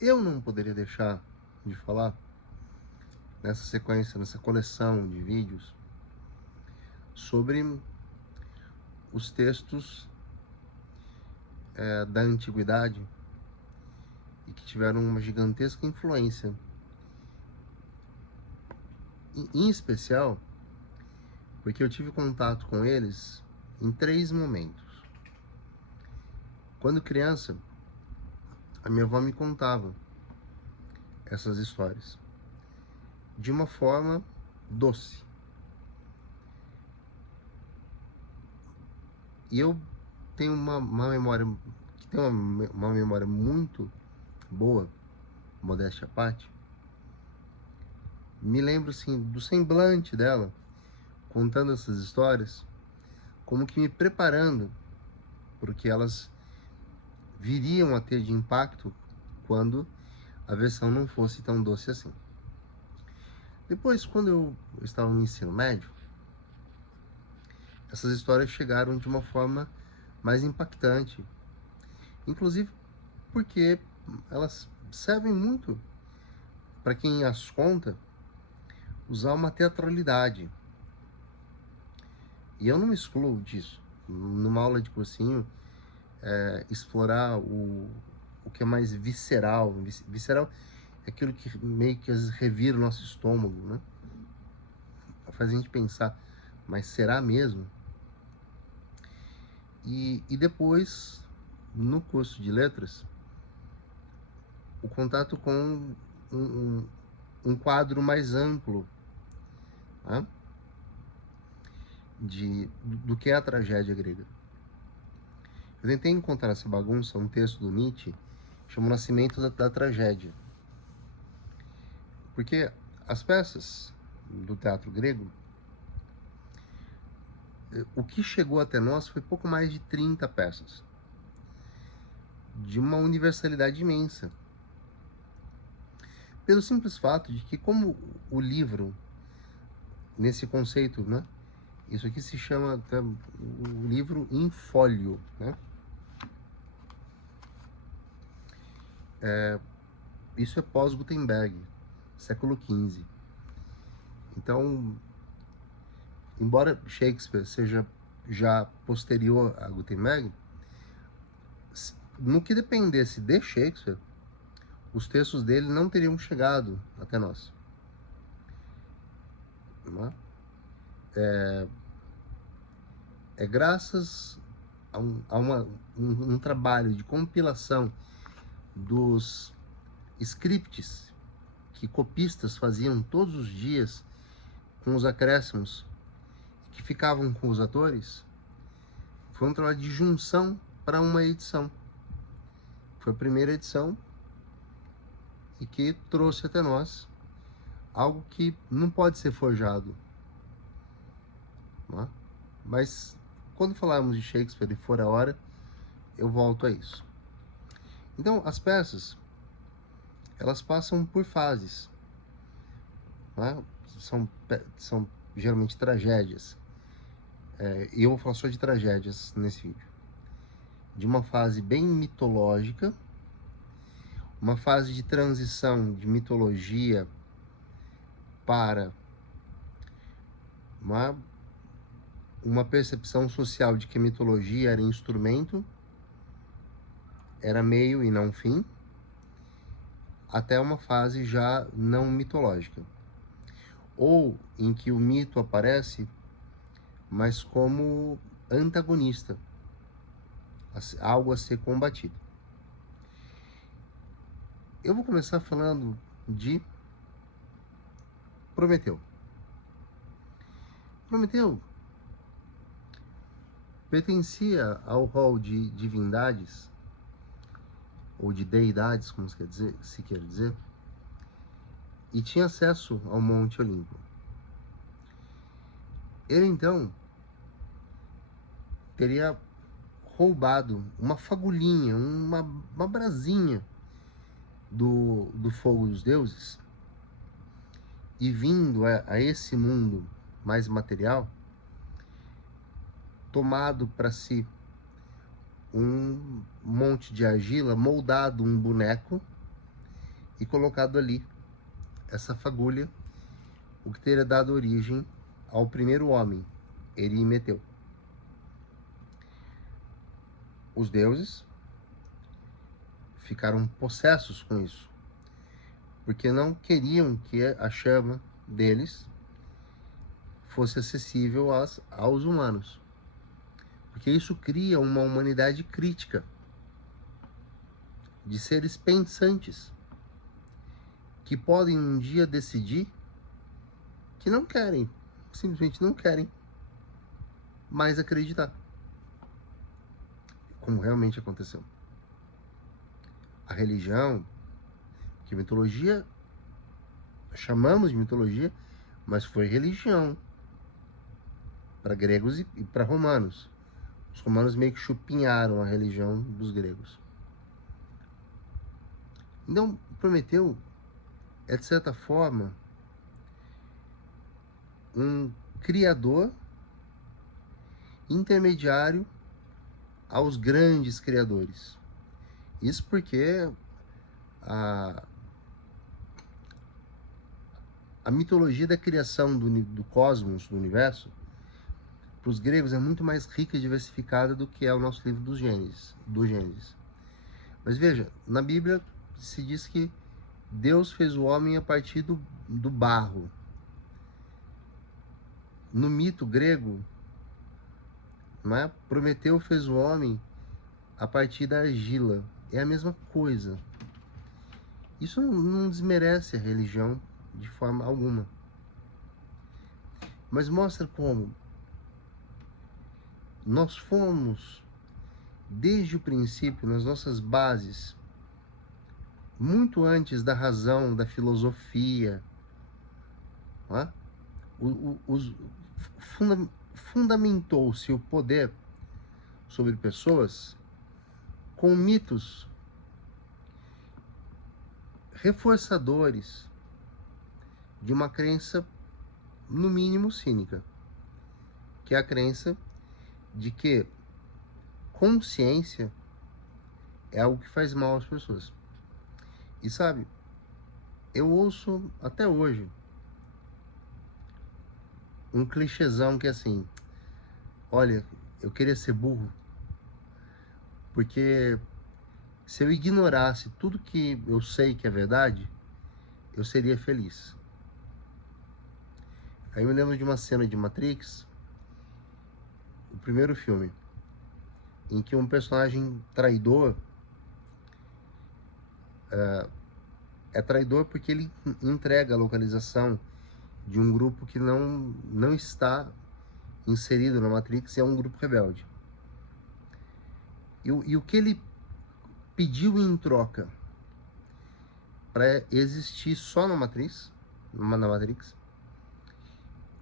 Eu não poderia deixar de falar nessa sequência, nessa coleção de vídeos, sobre os textos da antiguidade e que tiveram uma gigantesca influência, em especial porque eu tive contato com eles em 3 momentos. Quando criança, a minha avó me contava essas histórias de uma forma doce. E eu tenho uma memória que tem uma memória muito boa, modéstia à parte. Me lembro assim do semblante dela contando essas histórias, como que me preparando para o que elas viriam a ter de impacto quando a versão não fosse tão doce assim. Depois, quando eu estava no ensino médio, essas histórias chegaram de uma forma mais impactante, inclusive porque elas servem muito para quem as conta usar uma teatralidade. E eu não me excluo disso. Numa aula de cursinho, explorar o que é mais visceral. Visceral é aquilo que meio que às vezes revira o nosso estômago, né? Faz a gente pensar, mas será mesmo? E depois, no curso de letras, o contato com um quadro mais amplo, né? Do que é a tragédia grega. Eu tentei encontrar essa bagunça, um texto do Nietzsche, chama O Nascimento da Tragédia. Porque as peças do teatro grego, o que chegou até nós foi pouco mais de 30 peças, de uma universalidade imensa. Pelo simples fato de que, como o livro, nesse conceito, né? Isso aqui se chama o livro em fólio, né? Isso é pós-Gutenberg, século XV. Então, embora Shakespeare seja já posterior a Gutenberg, no que dependesse de Shakespeare, os textos dele não teriam chegado até nós. Não é? É graças a um trabalho de compilação dos scripts que copistas faziam todos os dias com os acréscimos que ficavam com os atores. Foi um trabalho de junção para uma edição. Foi a primeira edição e que trouxe até nós algo que não pode ser forjado. Não é? Mas quando falarmos de Shakespeare e for a hora, eu volto a isso. Então, as peças, elas passam por fases. Não é? São geralmente tragédias. E eu vou falar só de tragédias nesse vídeo. De uma fase bem mitológica, uma fase de transição de mitologia para uma percepção social de que a mitologia era instrumento, era meio e não fim, até uma fase já não mitológica, ou em que o mito aparece, mas como antagonista, algo a ser combatido. Eu vou começar falando de Prometeu. Prometeu pertencia ao rol de divindades, ou de deidades, como se quer dizer, e tinha acesso ao Monte Olimpo. Ele então teria roubado uma fagulhinha, uma brasinha do fogo dos deuses e vindo a esse mundo mais material, tomado para si um monte de argila, moldado um boneco e colocado ali essa fagulha, o que teria dado origem ao primeiro homem, Eri e Meteu. Os deuses ficaram possessos com isso, porque não queriam que a chama deles fosse acessível aos humanos, porque isso cria uma humanidade crítica, de seres pensantes, que podem um dia decidir que não querem, simplesmente não querem mais acreditar, como realmente aconteceu. A religião, que mitologia, chamamos de mitologia, mas foi religião para gregos e para romanos. Os romanos meio que chupinharam a religião dos gregos. Então, Prometeu é, de certa forma, um criador intermediário aos grandes criadores. Isso porque a mitologia da criação do cosmos, do universo, para os gregos é muito mais rica e diversificada do que é o nosso livro do Gênesis. Mas veja, na Bíblia se diz que Deus fez o homem a partir do barro. No mito grego, não é? Prometeu fez o homem a partir da argila. É a mesma coisa. Isso não desmerece a religião de forma alguma, mas mostra como nós fomos, desde o princípio, nas nossas bases, muito antes da razão, da filosofia, não é? Fundamentou-se o poder sobre pessoas com mitos reforçadores de uma crença, no mínimo, cínica, que é a crença de que consciência é algo que faz mal às pessoas. E sabe, eu ouço até hoje um clichêzão que é assim: olha, eu queria ser burro, porque se eu ignorasse tudo que eu sei que é verdade, eu seria feliz. Aí eu me lembro de uma cena de Matrix, o primeiro filme, em que um personagem traidor é traidor porque ele entrega a localização de um grupo que não está inserido na Matrix, e é um grupo rebelde. E o que ele pediu em troca para existir só na Matrix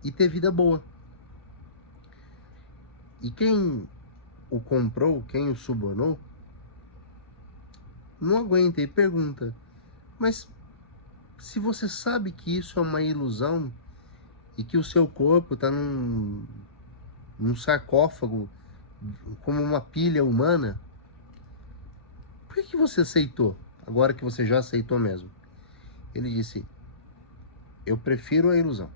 e ter vida boa. E quem o comprou, quem o subornou, não aguenta e pergunta: mas se você sabe que isso é uma ilusão e que o seu corpo está num sarcófago como uma pilha humana, por que você aceitou, agora que você já aceitou mesmo? Ele disse: eu prefiro a ilusão.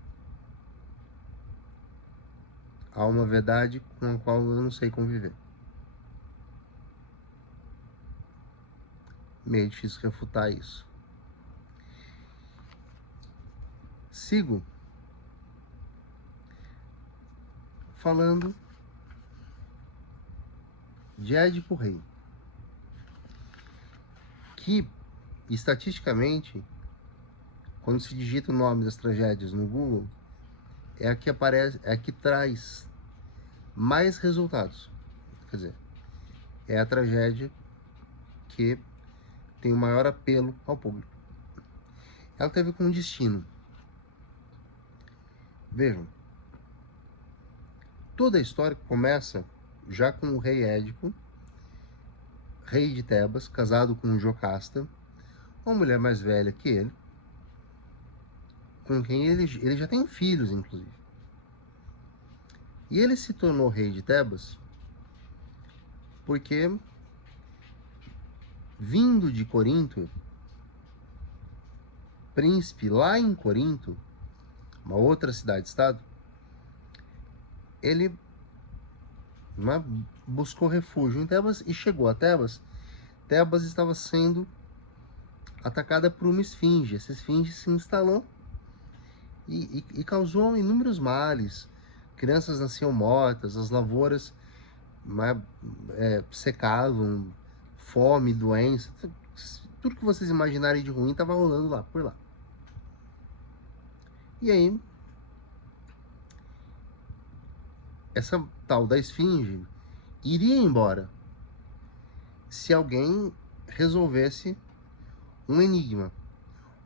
Há uma verdade com a qual eu não sei conviver. Meio difícil refutar isso. Sigo falando de Édipo Rei, que estatisticamente, quando se digita o nome das tragédias no Google, é a que aparece, é a que traz mais resultados. Quer dizer, é a tragédia que tem o maior apelo ao público. Ela teve com um destino. Vejam, toda a história começa já com o rei Édipo, rei de Tebas, casado com Jocasta, uma mulher mais velha que ele, com quem ele já tem filhos, inclusive. E ele se tornou rei de Tebas porque, vindo de Corinto, príncipe lá em Corinto, uma outra cidade-estado, ele, né, buscou refúgio em Tebas e chegou a Tebas. Tebas estava sendo atacada por uma esfinge. Essa esfinge se instalou e causou inúmeros males. Crianças nasciam mortas, as lavouras, né, secavam, fome, doença, tudo que vocês imaginarem de ruim estava rolando lá, por lá. E aí, essa tal da esfinge iria embora se alguém resolvesse um enigma.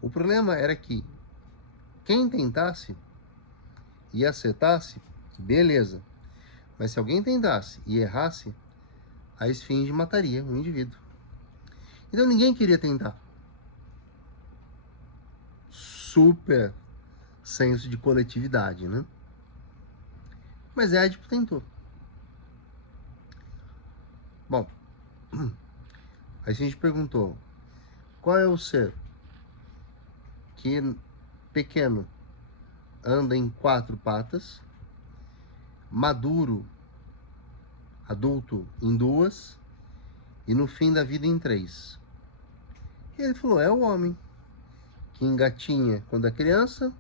O problema era que quem tentasse e acertasse, beleza. Mas se alguém tentasse e errasse, a esfinge mataria o indivíduo. Então ninguém queria tentar. Super senso de coletividade, né? Mas Édipo tentou. Bom, a esfinge perguntou: qual é o ser que pequeno anda em 4 patas, maduro, adulto, em 2 e no fim da vida em 3? E ele falou: é o homem, que engatinha quando é criança,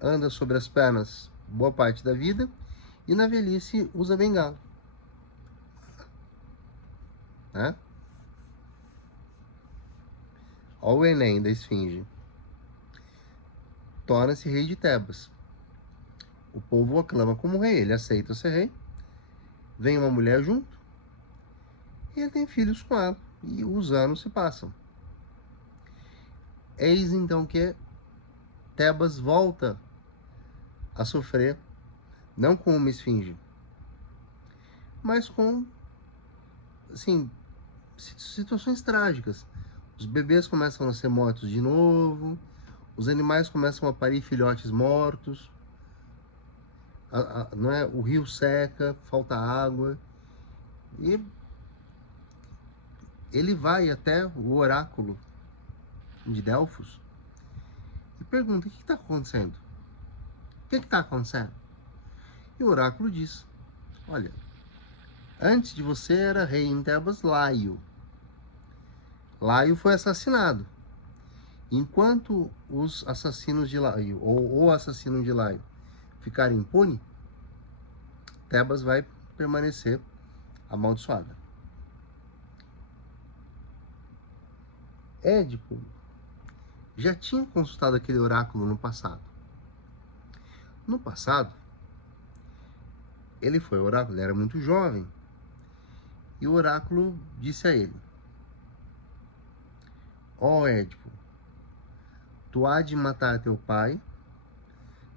anda sobre as pernas boa parte da vida e na velhice usa bengala. Né? Olha o Enem da esfinge. Torna-se rei de Tebas. O povo o aclama como rei, ele aceita ser rei. Vem uma mulher junto e ele tem filhos com ela. E os anos se passam. Eis então que Tebas volta a sofrer, não com uma esfinge, mas com, assim, situações trágicas. Os bebês começam a ser mortos de novo, os animais começam a parir filhotes mortos, não é? O rio seca, falta água, e ele vai até o oráculo de Delfos e pergunta: o que está acontecendo? O que está acontecendo? E o oráculo diz: olha, antes de você era rei em Tebas Laio. Laio foi assassinado. Enquanto os assassinos de Laio, ou o assassino de Laio, ficarem impune, Tebas vai permanecer amaldiçoada. Édipo já tinha consultado aquele oráculo no passado. No passado, ele foi oráculo, ele era muito jovem. E o oráculo disse a ele: ó Édipo, tu há de matar teu pai,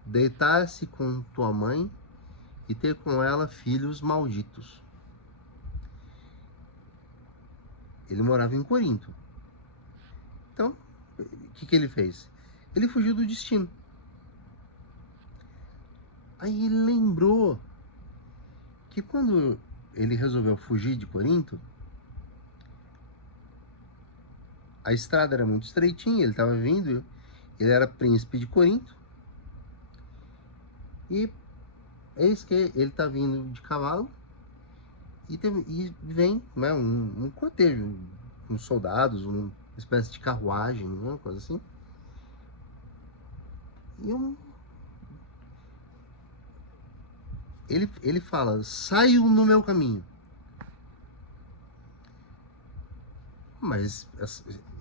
deitar-se com tua mãe e ter com ela filhos malditos. Ele morava em Corinto. Então, o que ele fez? Ele fugiu do destino. Aí ele lembrou que quando ele resolveu fugir de Corinto, a estrada era muito estreitinha, ele estava vindo, ele era príncipe de Corinto, e eis que ele está vindo de cavalo, e vem, né, um cortejo, uns soldados, uma espécie de carruagem, uma coisa assim, e ele fala: saiam no meu caminho. Mas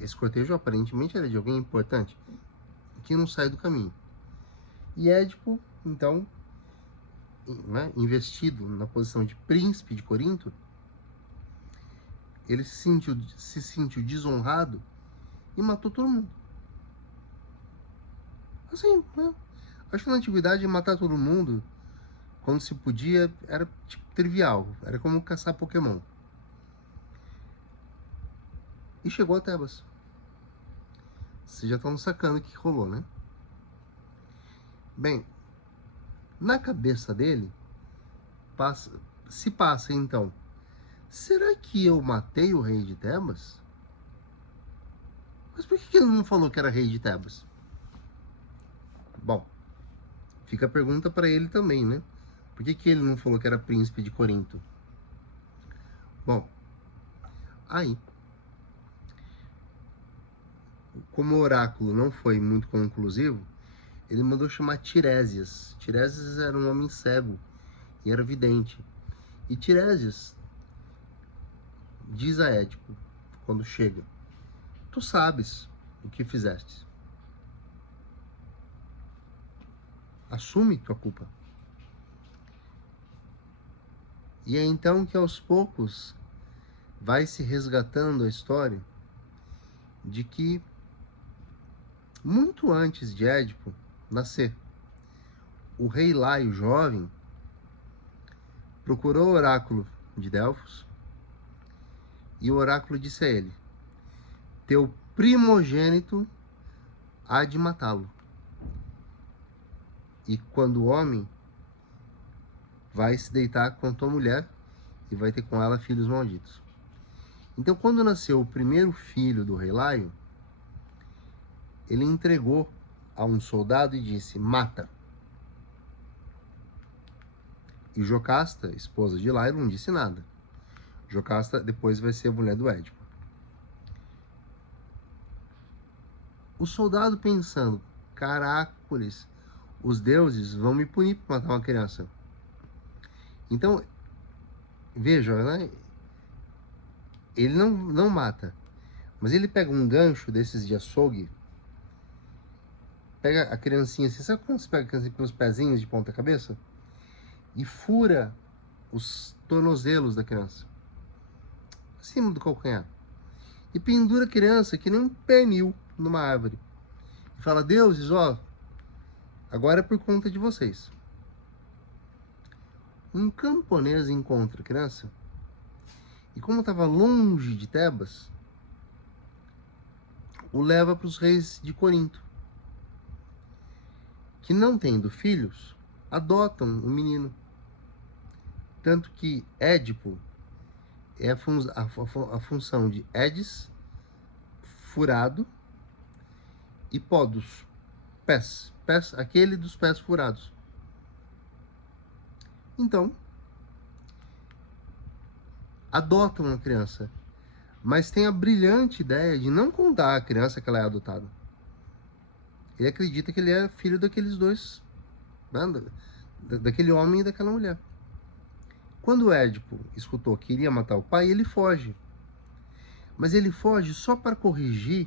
esse cortejo aparentemente era de alguém importante, que não sai do caminho. E Édipo, então, né, investido na posição de príncipe de Corinto, ele se sentiu desonrado e matou todo mundo. Assim, né? Acho que na antiguidade matar todo mundo, quando se podia, era tipo trivial. Era como caçar Pokémon. E chegou a Tebas. Vocês já estão sacando o que rolou, né? Bem, na cabeça dele, se passa então: será que eu matei o rei de Tebas? Mas por que ele não falou que era rei de Tebas? Bom, fica a pergunta para ele também, né? Por que ele não falou que era príncipe de Corinto? Bom, aí, como o oráculo não foi muito conclusivo, ele mandou chamar Tiresias. Tiresias era um homem cego e era vidente. E Tiresias diz a Édipo, quando chega: tu sabes o que fizeste. Assume tua culpa. E é então que aos poucos vai se resgatando a história de que muito antes de Édipo nascer, o rei Laio jovem procurou o oráculo de Delfos e o oráculo disse a ele: teu primogênito há de matá-lo. E quando o homem vai se deitar com tua mulher e vai ter com ela filhos malditos. Então, quando nasceu o primeiro filho do rei Laio, ele entregou a um soldado e disse: mata. E Jocasta, esposa de Laio, não disse nada. Jocasta depois vai ser a mulher do Édipo. O soldado pensando: caracoles, os deuses vão me punir por matar uma criança. Então, veja, né? Ele não mata, mas ele pega um gancho desses de açougue, pega a criancinha assim, sabe quando você pega a criancinha pelos pezinhos de ponta cabeça? E fura os tornozelos da criança, acima do calcanhar. E pendura a criança que nem um pernil numa árvore. E fala: deuses, ó, agora é por conta de vocês. Um camponês encontra a criança e, como estava longe de Tebas, o leva para os reis de Corinto, que, não tendo filhos, adotam o menino. Tanto que Édipo é a função de Edis, furado, e Podos, pés, aquele dos pés furados. Então, adotam uma criança, mas tem a brilhante ideia de não contar à criança que ela é adotada. Ele acredita que ele é filho daqueles dois, né, daquele homem e daquela mulher. Quando Édipo escutou que iria matar o pai, ele foge. Mas ele foge só para corrigir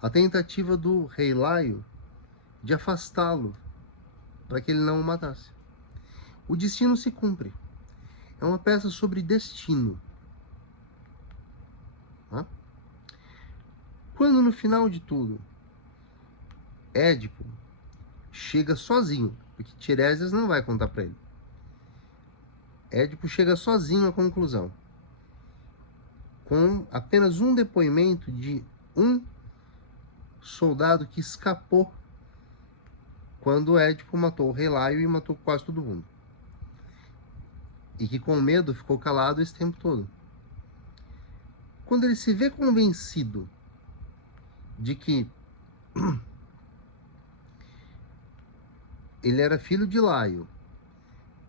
a tentativa do rei Laio de afastá-lo, para que ele não o matasse. O destino se cumpre. É uma peça sobre destino. Tá? Quando no final de tudo, Édipo chega sozinho, porque Tiresias não vai contar para ele. Édipo chega sozinho à conclusão, com apenas um depoimento de um soldado que escapou quando Édipo matou o rei Laio e matou quase todo mundo. E que com medo ficou calado esse tempo todo. Quando ele se vê convencido de que ele era filho de Laio,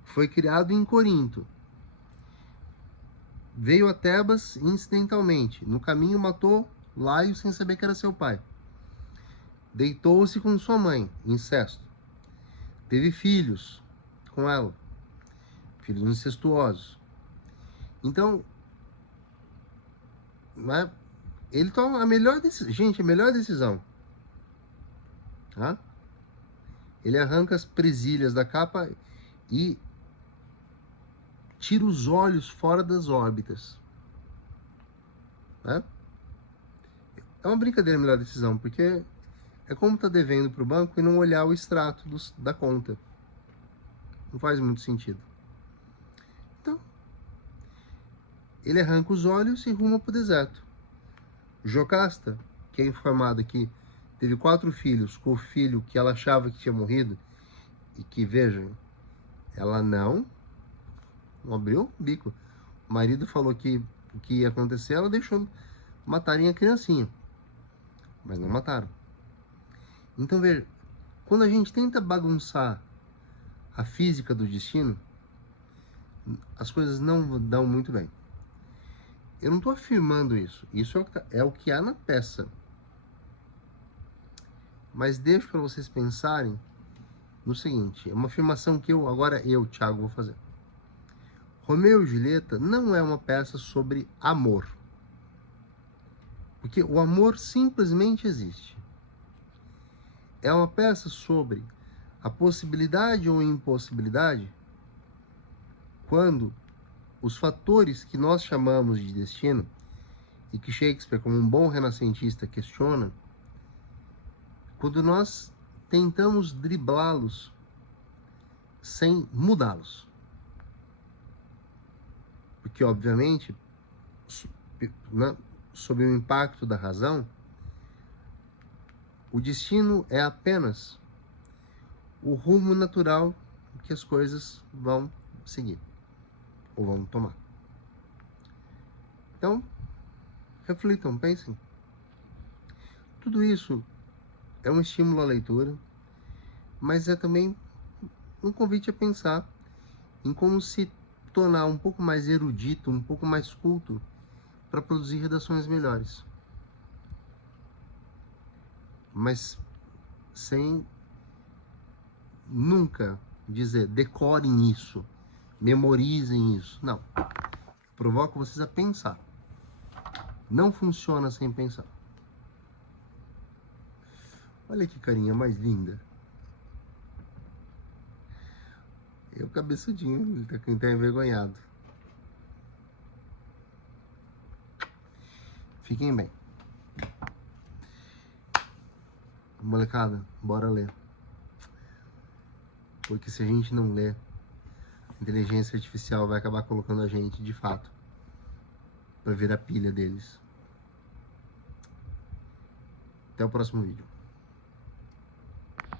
foi criado em Corinto, veio a Tebas incidentalmente, no caminho matou Laio sem saber que era seu pai, deitou-se com sua mãe, incesto, teve filhos com ela, filhos incestuosos. Então, né, ele toma a melhor decisão. Gente, a melhor decisão. Tá? Ele arranca as presilhas da capa e tira os olhos fora das órbitas. Né? É uma brincadeira a melhor decisão, porque é como estar devendo para o banco e não olhar o extrato da conta. Não faz muito sentido. Então, ele arranca os olhos e ruma para o deserto. Jocasta, que é informada que teve 4 filhos com o filho que ela achava que tinha morrido, e que, vejam, ela não abriu o bico. O marido falou que o que ia acontecer, ela deixou matarem a criancinha, mas não mataram. Então, veja, Quando a gente tenta bagunçar a física do destino, as coisas não dão muito bem. Eu não estou afirmando isso. Isso é o que há na peça. Mas deixo para vocês pensarem no seguinte. É uma afirmação que eu, Thiago, vou fazer. Romeu e Julieta não é uma peça sobre amor. Porque o amor simplesmente existe. É uma peça sobre a possibilidade ou impossibilidade quando os fatores que nós chamamos de destino e que Shakespeare, como um bom renascentista, questiona, quando nós tentamos driblá-los sem mudá-los. Porque, obviamente, sob o impacto da razão, o destino é apenas o rumo natural que as coisas vão seguir ou vão tomar. Então, reflitam, pensem. Tudo isso é um estímulo à leitura, mas é também um convite a pensar em como se tornar um pouco mais erudito, um pouco mais culto, para produzir redações melhores. Mas sem nunca dizer, decorem isso, memorizem isso. Não. Provoco vocês a pensar. Não funciona sem pensar. Olha que carinha mais linda. Eu cabeçudinho, ele tá envergonhado. Fiquem bem. Molecada, bora ler. Porque se a gente não ler, a inteligência artificial vai acabar colocando a gente, de fato, para virar pilha deles. Até o próximo vídeo.